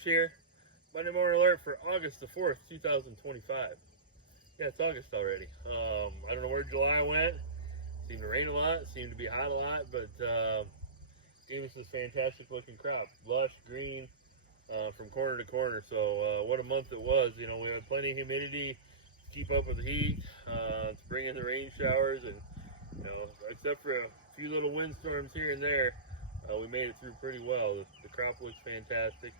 Here, Monday morning alert for August the 4th, 2025. Yeah, it's August already. I don't know where July went. Seemed to rain a lot, seemed to be hot a lot, but gave us this fantastic looking crop. Lush, green, from corner to corner. So what a month it was. You know, we had plenty of humidity to keep up with the heat, to bring in the rain showers, and, you know, except for a few little windstorms here and there, we made it through pretty well. The crop looks fantastic.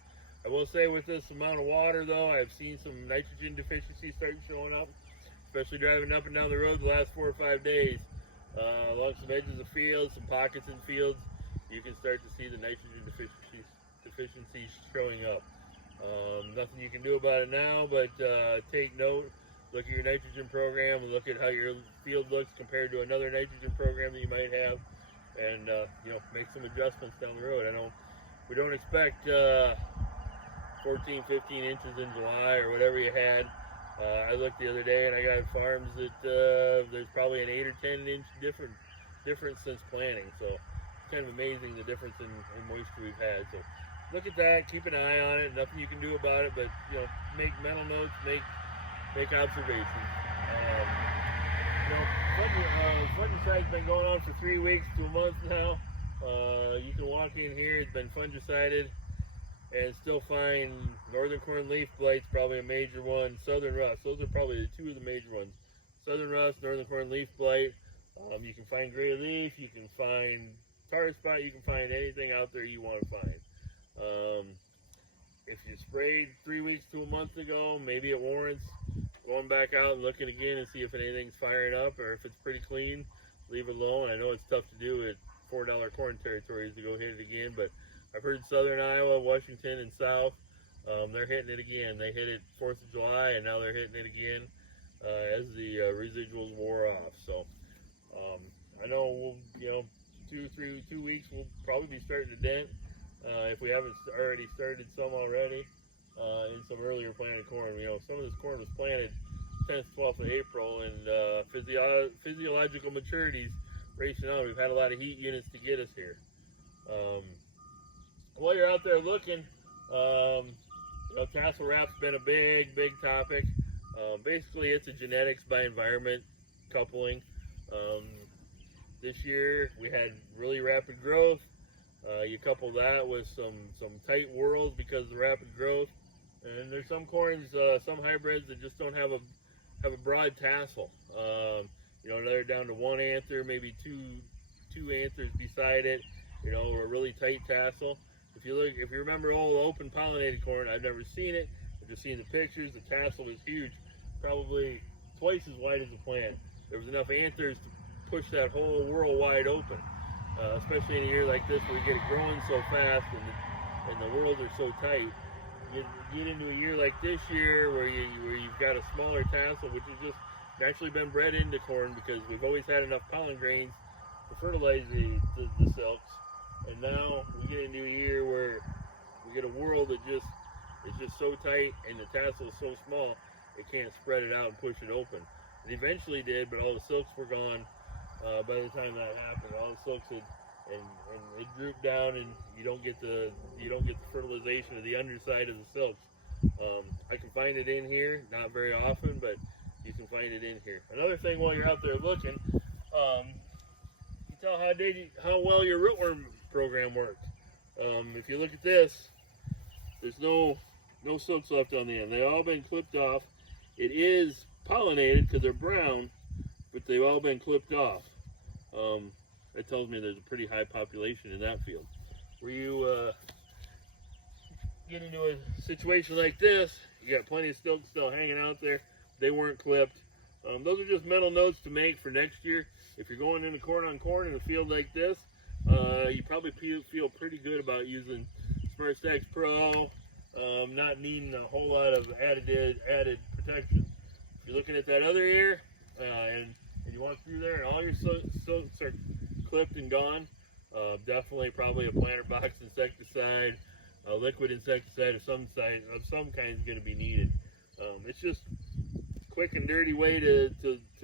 I will say with this amount of water though, I've seen some nitrogen deficiencies start showing up, especially driving up and down the road the last 4 or 5 days. Along some edges of fields, some pockets in fields, you can start to see the nitrogen deficiencies showing up. Nothing you can do about it now, but take note, look at your nitrogen program, and look at how your field looks compared to another nitrogen program that you might have, and you know, make some adjustments down the road. We don't expect 14, 15 inches in July or whatever you had. I looked the other day and I got farms that there's probably an 8 or 10 inch difference since planting. So it's kind of amazing the difference in moisture we've had. So look at that, keep an eye on it. Nothing you can do about it, but you know, make mental notes, make observations. You know, fungicide's been going on for 3 weeks to a month now. You can walk in here, it's been fungicided, and still find northern corn leaf blights, probably a major one. Southern rust, those are probably the two of the major ones. Southern rust, northern corn leaf blight. You can find gray leaf, you can find tar spot, you can find anything out there you want to find. If you sprayed 3 weeks to a month ago, maybe it warrants going back out and looking again and see if anything's firing up, or if it's pretty clean, leave it alone. I know it's tough to do at $4 corn territories to go hit it again, but I've heard southern Iowa, Washington, and south, they're hitting it again. They hit it 4th of July, and now they're hitting it again as the residuals wore off. So I know we'll, you know, 2 weeks we'll probably be starting to dent if we haven't already started some already in some earlier planted corn. You know, some of this corn was planted 10th, 12th of April, and physiological maturities racing on. We've had a lot of heat units to get us here. While you're out there looking, you know, tassel wrap's been a big topic. Basically, it's a genetics by environment coupling. This year we had really rapid growth. You couple that with some tight whorls because of the rapid growth, and there's some corns, some hybrids that just don't have a broad tassel. You know, they're down to 1 anther, maybe two anthers beside it. You know, or a really tight tassel. If you remember old open pollinated corn, I've never seen it. I've just seen the pictures. The tassel was huge, probably twice as wide as the plant. There was enough anthers to push that whole whorl wide open, especially in a year like this where you get it growing so fast and the whorls are so tight. You get into a year like this year where you've got a smaller tassel, which has just naturally been bred into corn because we've always had enough pollen grains to fertilize the silks. And now we get into a year where we get a whorl that is just so tight and the tassel is so small it can't spread it out and push it open. It eventually did, but all the silks were gone by the time that happened. All the silks had and it drooped down, and you don't get the fertilization of the underside of the silks. I can find it in here, not very often, but you can find it in here. Another thing while you're out there looking, you tell how well your rootworm program worked. If you look at this, there's no silks left on the end. They've all been clipped off. It is pollinated because they're brown, but they've all been clipped off. That tells me there's a pretty high population in that field. Where you get into a situation like this, you got plenty of silks still hanging out there. They weren't clipped. Those are just mental notes to make for next year. If you're going into corn on corn in a field like this, you probably feel pretty good about using SmartStax Pro, not needing a whole lot of added protection. If you're looking at that other ear, and you walk through there and all your silks are clipped and gone, definitely probably a planter box insecticide, a liquid insecticide of some kind is going to be needed. It's just a quick and dirty way to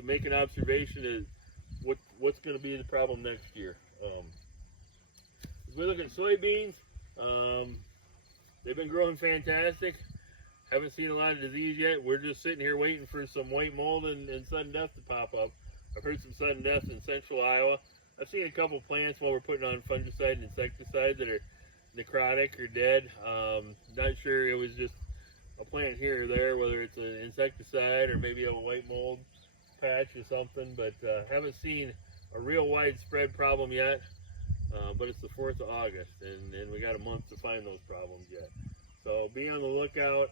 make an observation of what's going to be the problem next year. As we look at soybeans, they've been growing fantastic. Haven't seen a lot of disease yet. We're just sitting here waiting for some white mold and sudden death to pop up. I've heard some sudden deaths in central Iowa. I've seen a couple plants while we're putting on fungicide and insecticide that are necrotic or dead. Not sure it was just a plant here or there, whether it's an insecticide or maybe a white mold patch or something, but haven't seen a real widespread problem yet. But it's the 4th of August, and we got a month to find those problems yet. So be on the lookout.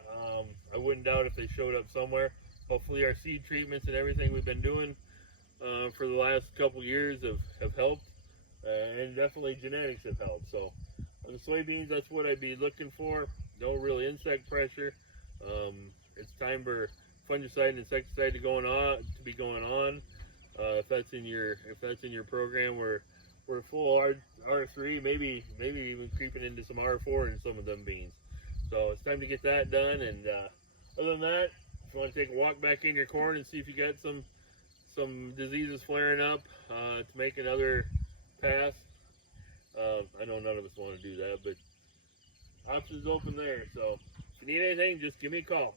I wouldn't doubt if they showed up somewhere. Hopefully our seed treatments and everything we've been doing for the last couple years have helped, and definitely genetics have helped. So on the soybeans, that's what I'd be looking for. No real insect pressure. It's time for fungicide and insecticide to be going on. If that's in your program, we're full R3, maybe even creeping into some R4 in some of them beans. So it's time to get that done. And other than that, if you want to take a walk back in your corn and see if you got some diseases flaring up, to make another pass. I know none of us want to do that, but options open there. So if you need anything, just give me a call.